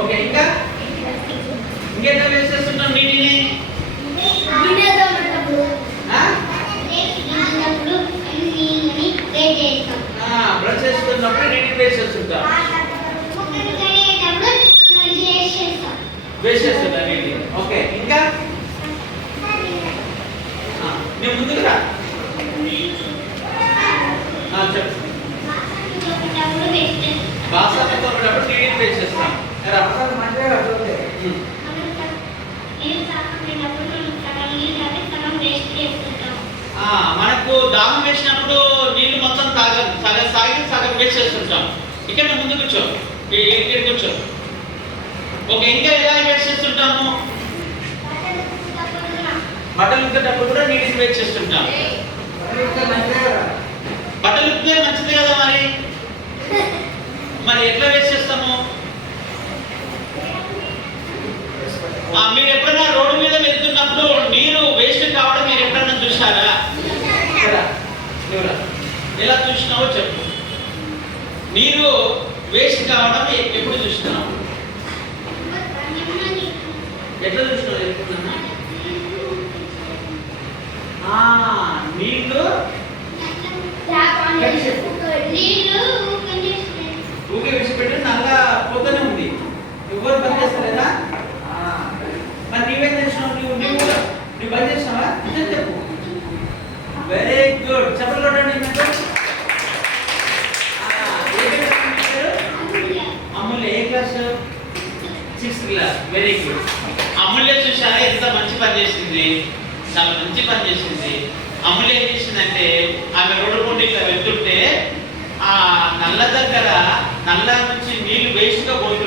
Okay, ఇంకా ఇంకేదో waste చేస్తుంటాం నీటిని. బ్రష్ చేస్తున్నప్పుడు నీటిని వేస్ట్ చేస్తుంటాం. వేస్ట్ చేస్తుంటా నీటిని. ఓకే, ఇంకా నేను ముందుకు రా. చెప్పు. బాసనలు తోమేటప్పుడు నీటిని వేస్ట్ చేస్తాం. మనకు దాహం వేసినప్పుడు నీళ్లు మొత్తం సగం సాగి సగం వేస్ట్ చేస్తుంటాం. ఇక్కడ ముందు కూర్చో, ఇక్కడ కూర్చో. ఓకే, ఇంకా ఎలా వేస్ట్ చేస్తుంటాము? బట్టలు ఉతికేటప్పుడు కూడా నీటిని వేస్ట్ చేస్తుంటాం. బట్టలు ఉతికే మంచిది కదా, మరి ఎట్లా వేస్ట్ చేస్తాము? మీరు ఎప్పుడైనా రోడ్డు మీద వెళ్తున్నప్పుడు నీరు వేస్ట్ కావడం మీరు ఎప్పుడైనా చూసారా? ఎలా చూసినావో చెప్పు. నీరు వేస్ట్ కావడం ఎప్పుడు చూసినావు? ఎట్లా చూసినావు? చెప్తున్నా. నీళ్ళు ఊకే విడిచిపెట్టి నల్లా పోతూనే ఉంది. ఎవరు పని చేస్తలేదా? మరి నీవేం చేసినావు? నువ్వు పని చేసినావా? చెప్పు. Very good. చెప్పలు కొట్టండి. అమూల్య ఏ class? 6th class. Very good. Amulya చూసారా ఎంత మంచి పని చేసింది? చాలా మంచి పని చేసింది. అమూల్య ఏం చేసిందంటే ఆమె రోడ్డు పొండి ఇట్లా వెళ్తుంటే ఆ నల్ల దగ్గర నల్ల నుంచి నీళ్లు వేస్ట్గా కొడుతుంది.